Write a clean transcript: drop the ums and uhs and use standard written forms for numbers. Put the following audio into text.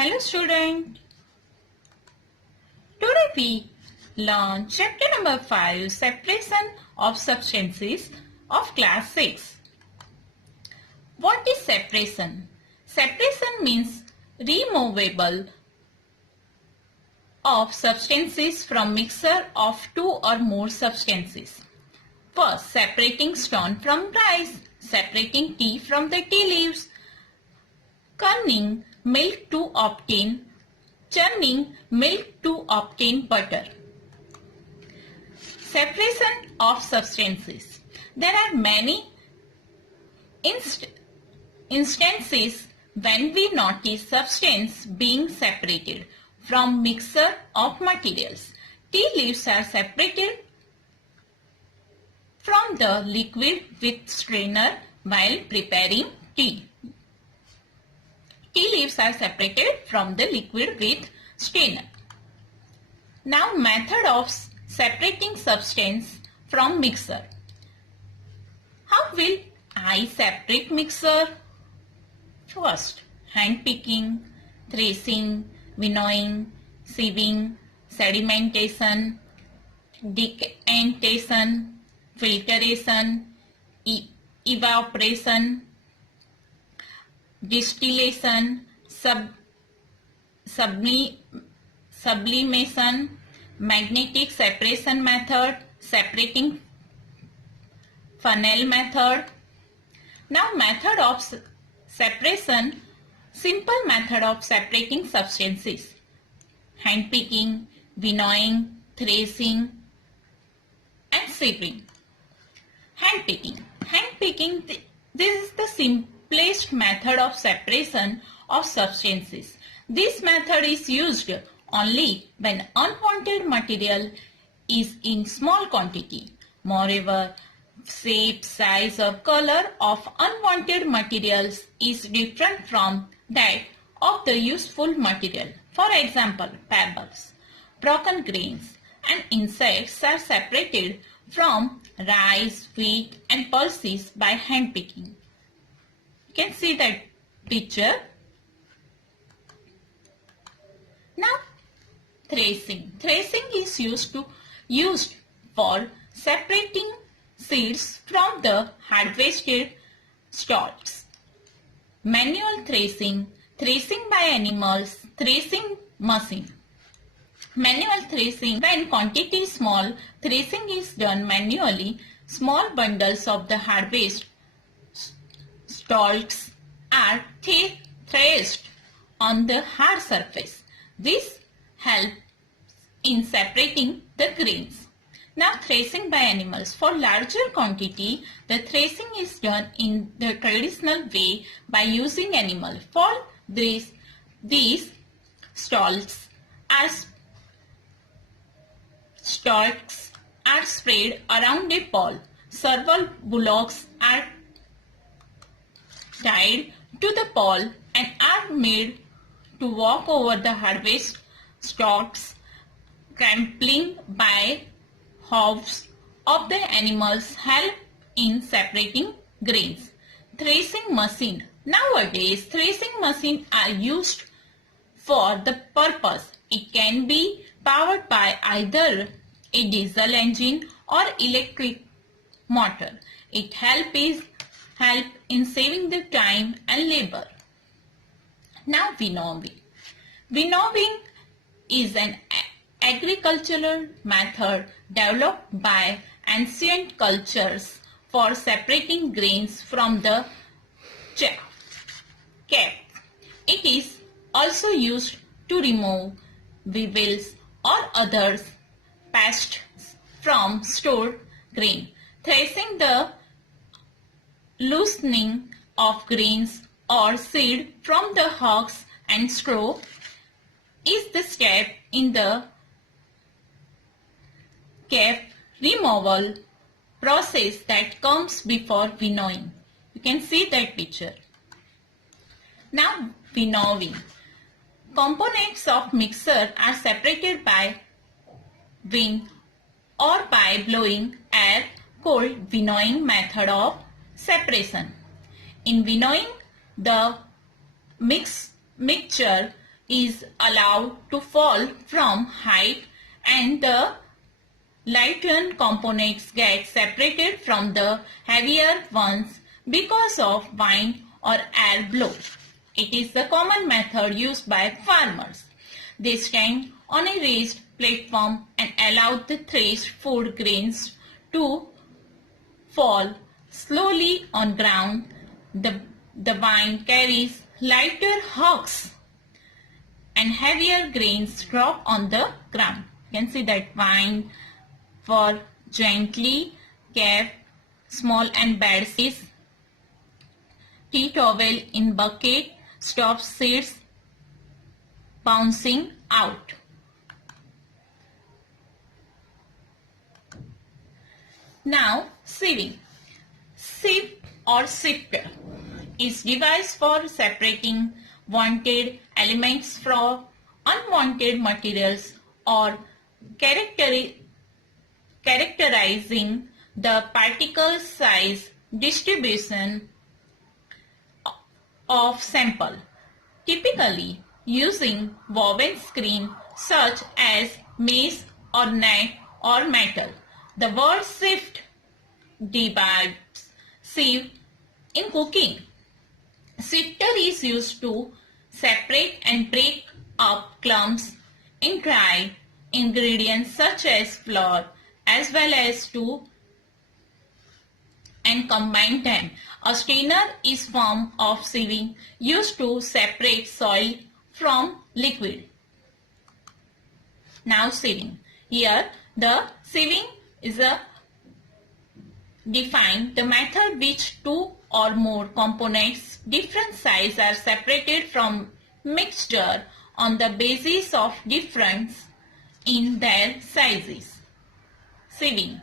Hello student. Today we learn chapter number 5, separation of substances of class 6. What is separation? Separation means removal of substances from mixture of two or more substances. First, separating stone from rice, separating tea from the tea leaves, churning milk to obtain butter. Separation of substances. There are many instances when we notice substance being separated from mixture of materials. Tea leaves are separated from the liquid with strainer while preparing tea. Tea leaves are separated from the liquid with strainer. Now, method of separating substance from mixture. How will I separate mixture? First, hand picking, threshing, winnowing, sieving, sedimentation, decantation, filtration, evaporation, distillation, sublimation, magnetic separation method, separating funnel method. Now, method of separation, simple method of separating substances: hand picking, winnowing, threshing, and sieving. Hand picking. This is the simplest method of separation of substances. This method is used only when unwanted material is in small quantity. Moreover, shape, size or color of unwanted materials is different from that of the useful material. For example, pebbles, broken grains and insects are separated from rice, wheat and pulses by hand picking. You can see that picture. Now, threshing. Threshing is used for separating seeds from the harvested stalks. Manual threshing. Threshing by animals. Threshing machine. Manual threshing. When quantity is small, threshing is done manually. Small bundles of the harvest stalks are threshed on the hard surface. This helps in separating the grains. Now, threshing by animals. For larger quantity, the threshing is done in the traditional way by using animal. For these stalks are spread around a pole. Several bullocks are tied to the pole and are made to walk over the harvest stalks, trampling by hooves of the animals help in separating grains. Threshing machine. Nowadays, threshing machines are used for the purpose. It can be powered by either a diesel engine or electric motor. It help in saving the time and labor. Now, winnowing. Winnowing is an agricultural method developed by ancient cultures for separating grains from the chaff. It is also used to remove weevils or others pests from stored grain. Threshing, the loosening of grains or seed from the husks and straw, is the step in the chaff removal process that comes before winnowing. You can see that picture. Now, winnowing. Components of mixture are separated by wind or by blowing air, called winnowing method of separation. In winnowing, the mixture is allowed to fall from height and the lighter components get separated from the heavier ones because of wind or air blow. It is the common method used by farmers. They stand on a raised platform and allow the threshed food grains to fall slowly on ground. The vine carries lighter husks and heavier grains drop on the ground. You can see that vine for gently kept small and bad seeds. Tea towel in bucket stops seeds bouncing out. Now sieving. Sieve or sifter is device for separating wanted elements from unwanted materials or characterizing the particle size distribution of sample, typically using woven screen such as maize or net or metal. The word sift derives sieve in cooking. Sifter is used to separate and break up clumps in dry ingredients such as flour as well as to and combine them. A strainer is form of sieving used to separate soil from liquid. Now sieving. Here the sieving is a define the method which two or more components different size are separated from mixture on the basis of difference in their sizes. Sieving.